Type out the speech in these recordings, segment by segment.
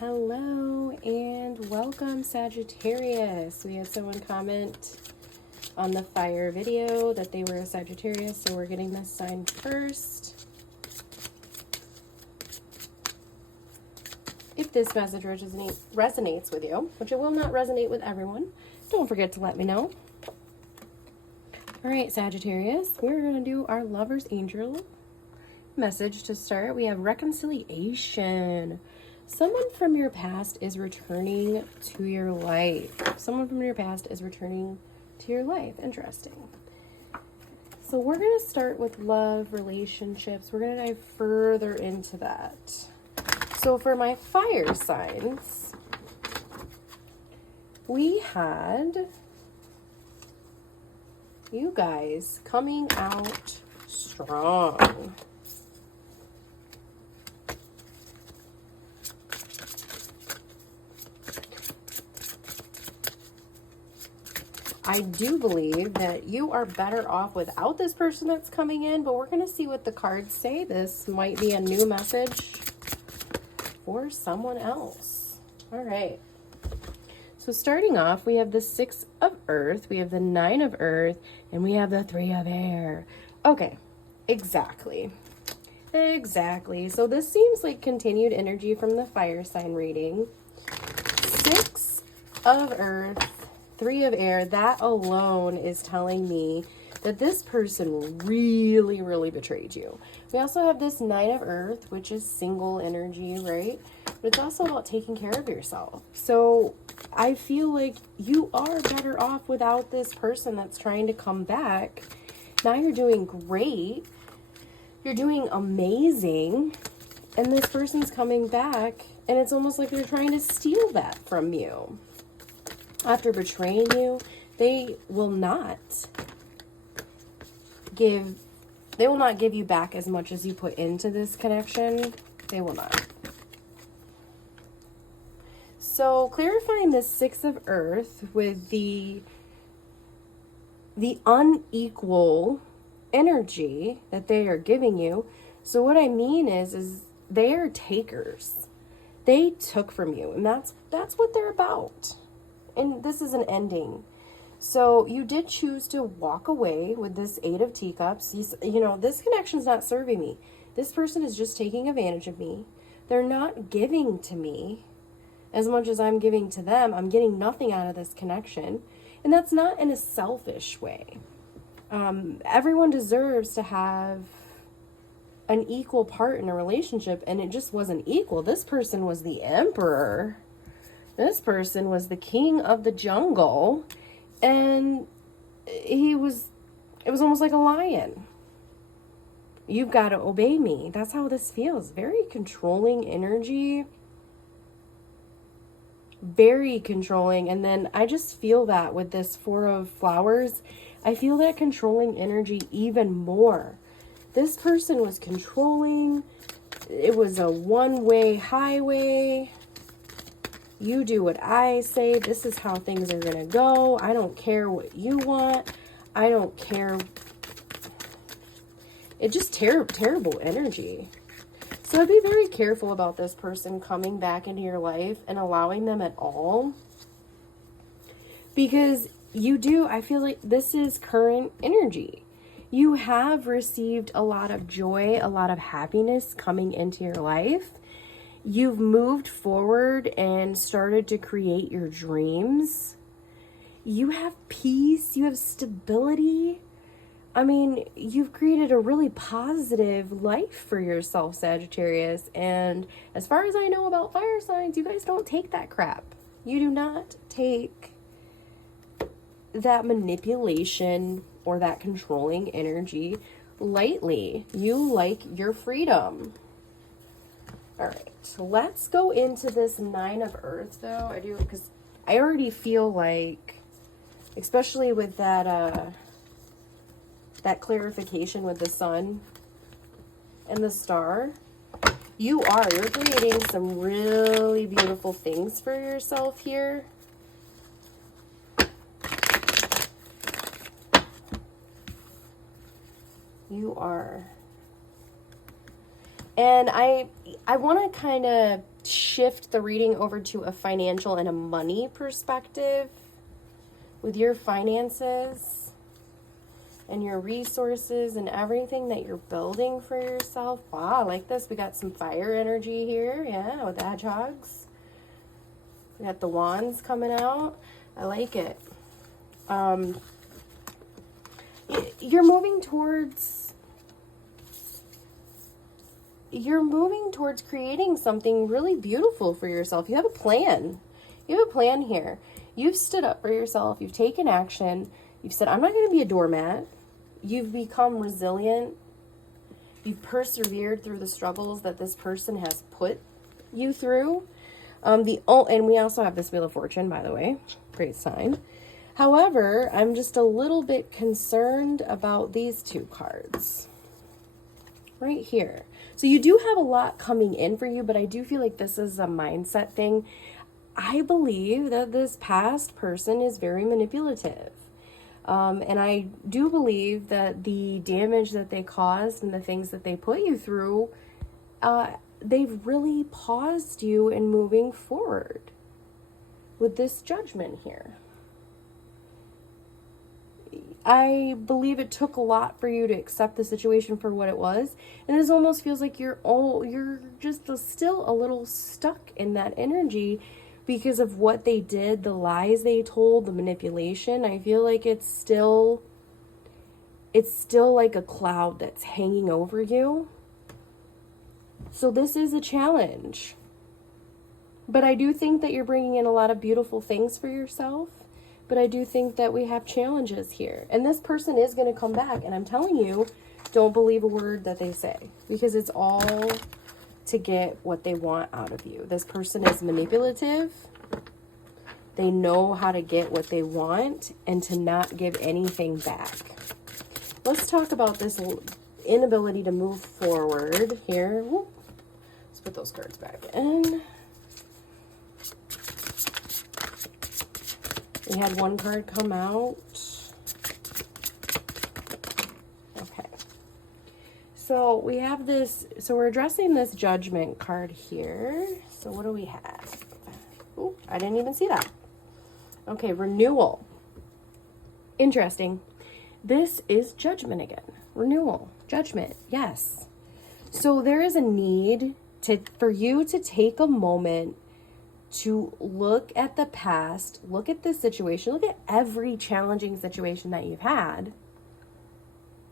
Hello and welcome, Sagittarius. We had someone comment on the fire video that they were a Sagittarius, so we're getting this sign first. If this message resonates with you, which it will not resonate with everyone, don't forget to let me know. All right, Sagittarius, we're going to do our Lover's Angel message to start. We have reconciliation. Someone from your past is returning to your life. Someone from your past is returning to your life. Interesting. So we're going to start with love, relationships. We're going to dive further into that. So for my fire signs, we had you guys coming out strong. I do believe that you are better off without this person that's coming in, but we're going to see what the cards say. This might be a new message for someone else. All right. So starting off, we have the 6 of Earth, we have the 9 of Earth, and we have the 3 of Air. Okay, exactly. Exactly. So this seems like continued energy from the fire sign reading. 6 of Earth, 3 of Air, that alone is telling me that this person really, really betrayed you. We also have this 9 of Earth, which is single energy, right? But it's also about taking care of yourself. So I feel like you are better off without this person that's trying to come back. Now you're doing great. You're doing amazing. And this person's coming back, and it's almost like they're trying to steal that from you. After betraying you, they will not give you back as much as you put into this connection. They will not. So clarifying this 6 of Earth with the unequal energy that they are giving you. So what I mean is they are takers. They took from you, and that's what they're about. And this is an ending. So you did choose to walk away with this 8 of Teacups. You know, this connection's not serving me. This person is just taking advantage of me. They're not giving to me as much as I'm giving to them. I'm getting nothing out of this connection. And that's not in a selfish way. Everyone deserves to have an equal part in a relationship, and it just wasn't equal. This person was the emperor. This person was the king of the jungle, and it was almost like a lion. You've got to obey me. That's how this feels. Very controlling energy. Very controlling. And then I just feel that with this 4 of Flowers, I feel that controlling energy even more. This person was controlling. It was a one-way highway. You do what I say. This is how things are going to go. I don't care what you want. I don't care. It's just terrible energy. So be very careful about this person coming back into your life and allowing them at all. Because I feel like this is current energy. You have received a lot of joy, a lot of happiness coming into your life. You've moved forward and started to create your dreams. You have peace. You have stability. I mean, you've created a really positive life for yourself, Sagittarius. And as far as I know about fire signs, you guys don't take that crap. You do not take that manipulation or that controlling energy lightly. You like your freedom. All right, so let's go into this 9 of Earth, though. I do, because I already feel like, especially with that clarification with the sun and the star, you're creating some really beautiful things for yourself here. You are. And I want to kind of shift the reading over to a financial and a money perspective with your finances and your resources and everything that you're building for yourself. Wow, I like this. We got some fire energy here. Yeah, with the hedgehogs. We got the wands coming out. I like it. You're moving towards creating something really beautiful for yourself. You have a plan. You have a plan here. You've stood up for yourself. You've taken action. You've said, I'm not going to be a doormat. You've become resilient. You've persevered through the struggles that this person has put you through. And we also have this Wheel of Fortune, by the way. Great sign. However, I'm just a little bit concerned about these two cards right here. So you do have a lot coming in for you, but I do feel like this is a mindset thing. I believe that this past person is very manipulative. And I do believe that the damage that they caused and the things that they put you through, they've really paused you in moving forward with this Judgment here. I believe it took a lot for you to accept the situation for what it was. And this almost feels like you're just still a little stuck in that energy because of what they did, the lies they told, the manipulation. I feel like it's still like a cloud that's hanging over you. So this is a challenge. But I do think that you're bringing in a lot of beautiful things for yourself. But I do think that we have challenges here. And this person is going to come back. And I'm telling you, don't believe a word that they say. Because it's all to get what they want out of you. This person is manipulative. They know how to get what they want and to not give anything back. Let's talk about this inability to move forward here. Whoop. Let's put those cards back in. We had one card come out. Okay. So we have this, so we're addressing this Judgment card here. So what do we have? Oh, I didn't even see that. Okay, renewal. Interesting. This is Judgment again. Renewal, Judgment, yes. So there is a need for you to take a moment to look at the past, look at this situation, look at every challenging situation that you've had,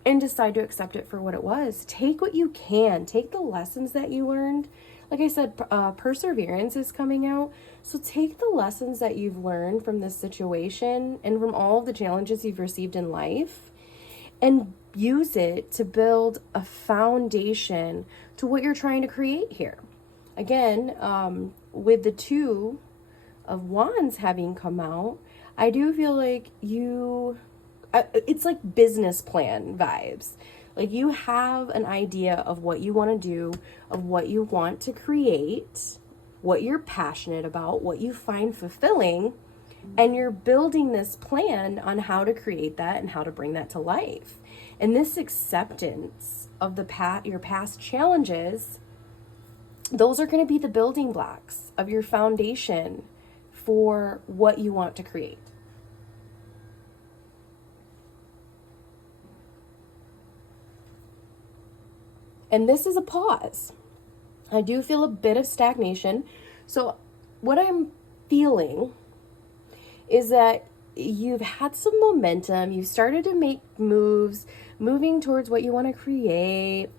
and decide to accept it for what it was. Take what you can. Take the lessons that you learned. Like I said, perseverance is coming out. So take the lessons that you've learned from this situation and from all of the challenges you've received in life and use it to build a foundation to what you're trying to create here. Again, with the Two of Wands having come out, I do feel like it's like business plan vibes. Like you have an idea of what you want to do, of what you want to create, what you're passionate about, what you find fulfilling, and you're building this plan on how to create that and how to bring that to life. And this acceptance of your past challenges, those are going to be the building blocks of your foundation for what you want to create. And this is a pause. I do feel a bit of stagnation. So what I'm feeling is that you've had some momentum. You've started to make moves, moving towards what you want to create.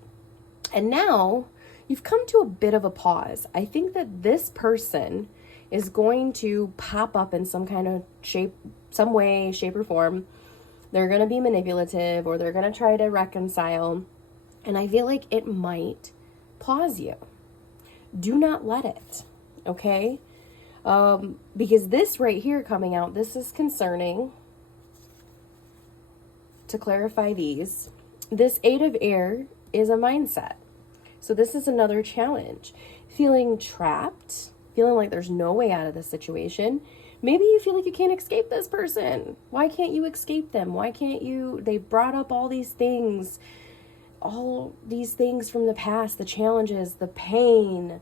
And now you've come to a bit of a pause. I think that this person is going to pop up in some kind of shape, some way, shape, or form. They're going to be manipulative or they're going to try to reconcile. And I feel like it might pause you. Do not let it, okay? Because this right here coming out, this is concerning. To clarify these, this Eight of Air is a mindset. So this is another challenge. Feeling trapped, feeling like there's no way out of this situation. Maybe you feel like you can't escape this person. Why can't you escape them? Why can't you? They brought up all these things. all these things from the past, the challenges, the pain,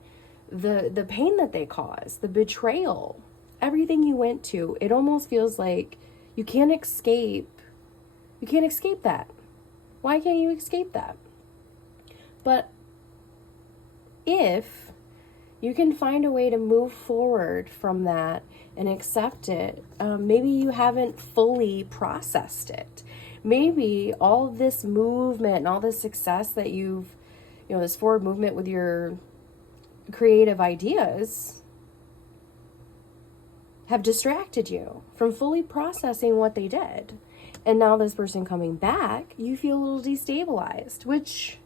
the pain that they caused, the betrayal, everything you went to, it almost feels like you can't escape that. Why can't you escape that? But if you can find a way to move forward from that and accept it, maybe you haven't fully processed it. Maybe all this movement and all this success that this forward movement with your creative ideas have distracted you from fully processing what they did. And now this person coming back, you feel a little destabilized, which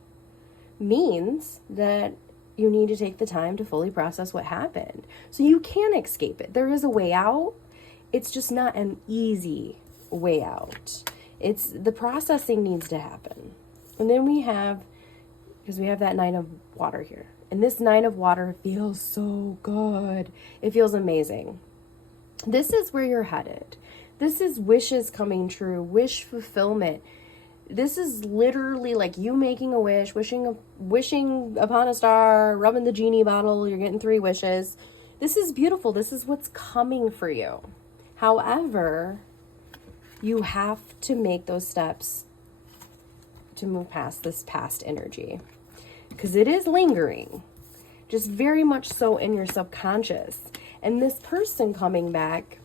means that you need to take the time to fully process what happened. So you can escape it. There is a way out. It's just not an easy way out. It's the processing needs to happen. And then we have that Nine of Water here. And this Nine of Water feels so good. It feels amazing. This is where you're headed. This is wishes coming true, wish fulfillment. This is literally like you making a wish, wishing upon a star, rubbing the genie bottle, you're getting 3 wishes. This is beautiful. This is what's coming for you. However, you have to make those steps to move past this past energy, because it is lingering, just very much so in your subconscious. And this person coming back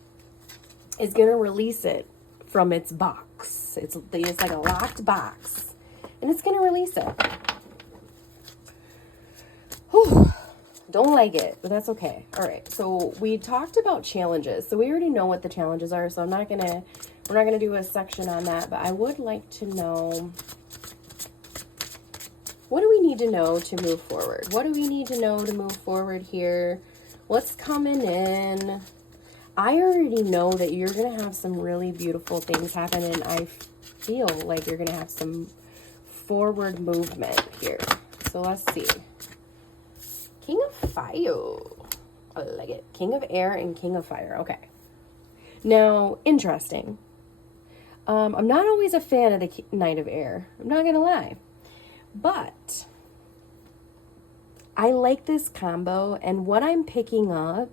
is going to release it from its box. It's like a locked box, and it's going to release it. Whew. Don't like it, but that's okay. All right. So we talked about challenges. So we already know what the challenges are. So we're not going to do a section on that, but I would like to know, what do we need to know to move forward? What do we need to know to move forward here? What's coming in? I already know that you're going to have some really beautiful things happen, and I feel like you're going to have some forward movement here. So let's see. King of Fire. I like it. King of Air and King of Fire. Okay. Now, interesting. I'm not always a fan of the Knight of Air. I'm not going to lie. But I like this combo, and what I'm picking up,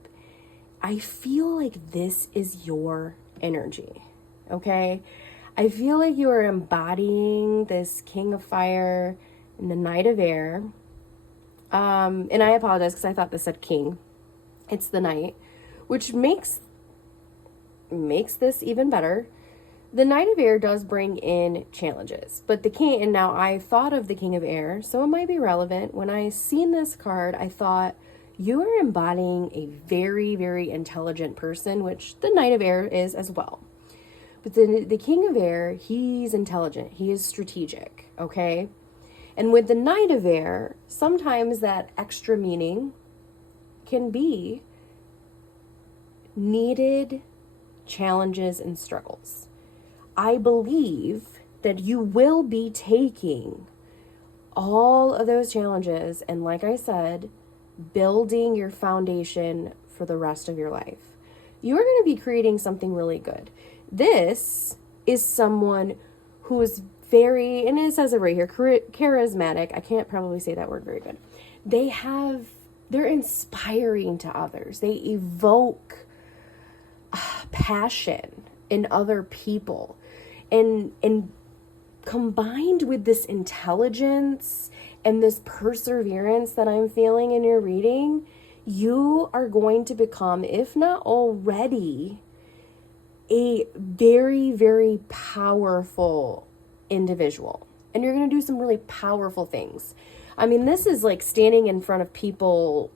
I feel like this is your energy, okay? I feel like you are embodying this King of Fire and the Knight of Air. And I apologize because I thought this said King. It's the Knight, which makes this even better. The Knight of Air does bring in challenges, but the King, and now I thought of the King of Air, so it might be relevant. When I seen this card, I thought, you are embodying a very, very intelligent person, which the Knight of Air is as well. But the King of Air, he's intelligent. He is strategic, okay? And with the Knight of Air, sometimes that extra meaning can be needed challenges and struggles. I believe that you will be taking all of those challenges and, like I said, building your foundation for the rest of your life. You're going to be creating something really good. This is someone who is very, and it says it right here, charismatic. I can't probably say that word very good. They're inspiring to others. They evoke passion in other people. And combined with this intelligence and this perseverance that I'm feeling in your reading, you are going to become, if not already, a very, very powerful individual. And you're going to do some really powerful things. I mean, this is like standing in front of people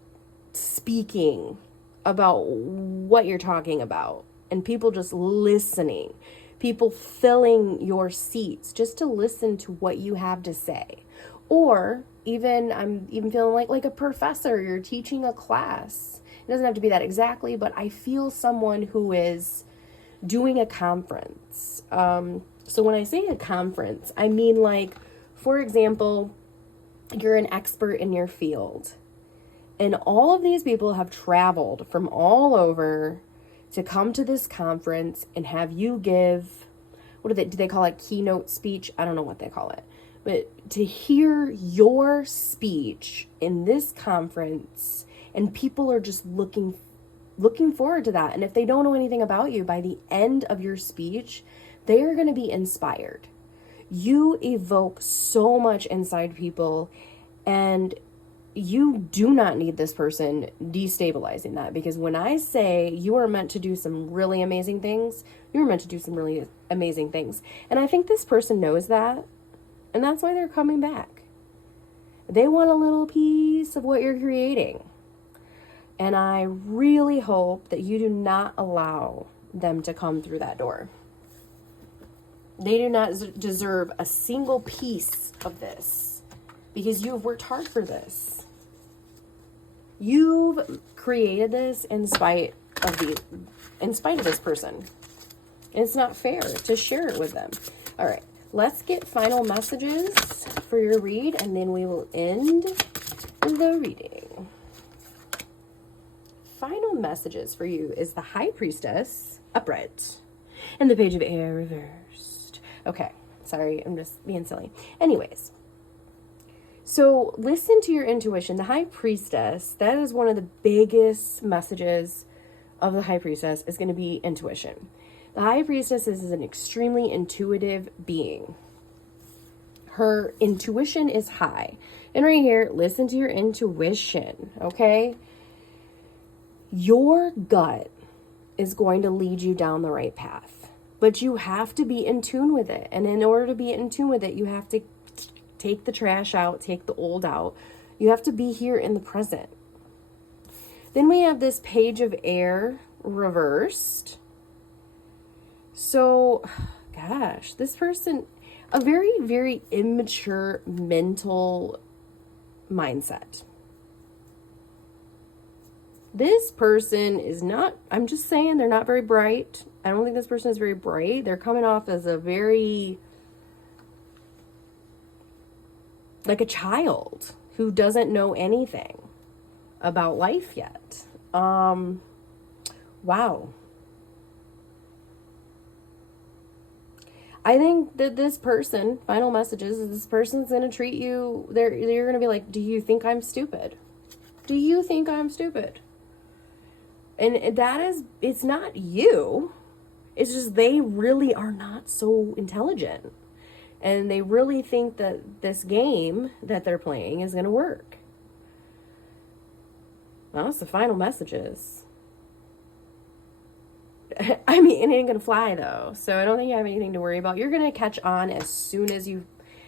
speaking about what you're talking about, and people just listening, people filling your seats just to listen to what you have to say. Or even, I'm even feeling like a professor, you're teaching a class. It doesn't have to be that exactly, but I feel someone who is doing a conference. So when I say a conference, I mean, like, for example, you're an expert in your field, and all of these people have traveled from all over to come to this conference and have you give, do they call it, keynote speech? I don't know what they call it. But to hear your speech in this conference, and people are just looking forward to that. And if they don't know anything about you, by the end of your speech, they are going to be inspired. You evoke so much inside people, and you do not need this person destabilizing that, because when I say you are meant to do some really amazing things, you're meant to do some really amazing things. And I think this person knows that, and that's why they're coming back. They want a little piece of what you're creating. And I really hope that you do not allow them to come through that door. They do not deserve a single piece of this, because you've worked hard for this. You've created this in spite of this person. It's not fair to share it with them. All right, let's get final messages for your read, and then we will end the reading. Final messages for you is the High Priestess upright and the Page of Air reversed. Okay, sorry, I'm just being silly. Anyways, so listen to your intuition. The High Priestess, that is one of the biggest messages of the High Priestess, is going to be intuition. The High Priestess is an extremely intuitive being. Her intuition is high. And right here, listen to your intuition, okay? Your gut is going to lead you down the right path, but you have to be in tune with it. And in order to be in tune with it, you have to take the trash out, take the old out. You have to be here in the present. Then we have this Page of Air reversed. So, gosh, this person, a very, very immature mental mindset. This person is not, I'm just saying, they're not very bright. I don't think this person is very bright. They're coming off as a very, like a child who doesn't know anything about life yet. Wow. I think that this person, final messages, is this person's going to treat you, you're going to be like, do you think I'm stupid? Do you think I'm stupid? And that is, it's not you. It's just they really are not so intelligent. And they really think that this game that they're playing is going to work. Well, that's the final messages. I mean, it ain't going to fly though. So I don't think you have anything to worry about. You're going to catch on as soon as you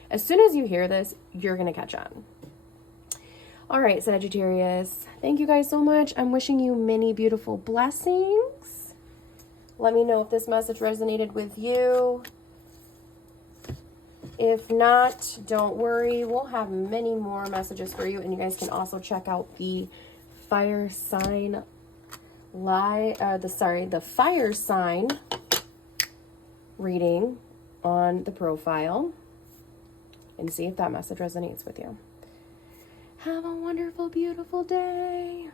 hear this, you're going to catch on. All right, Sagittarius, thank you guys so much. I'm wishing you many beautiful blessings. Let me know if this message resonated with you. If not, don't worry. We'll have many more messages for you. And you guys can also check out the fire sign the fire sign reading on the profile and see if that message resonates with you. Have a wonderful, beautiful day.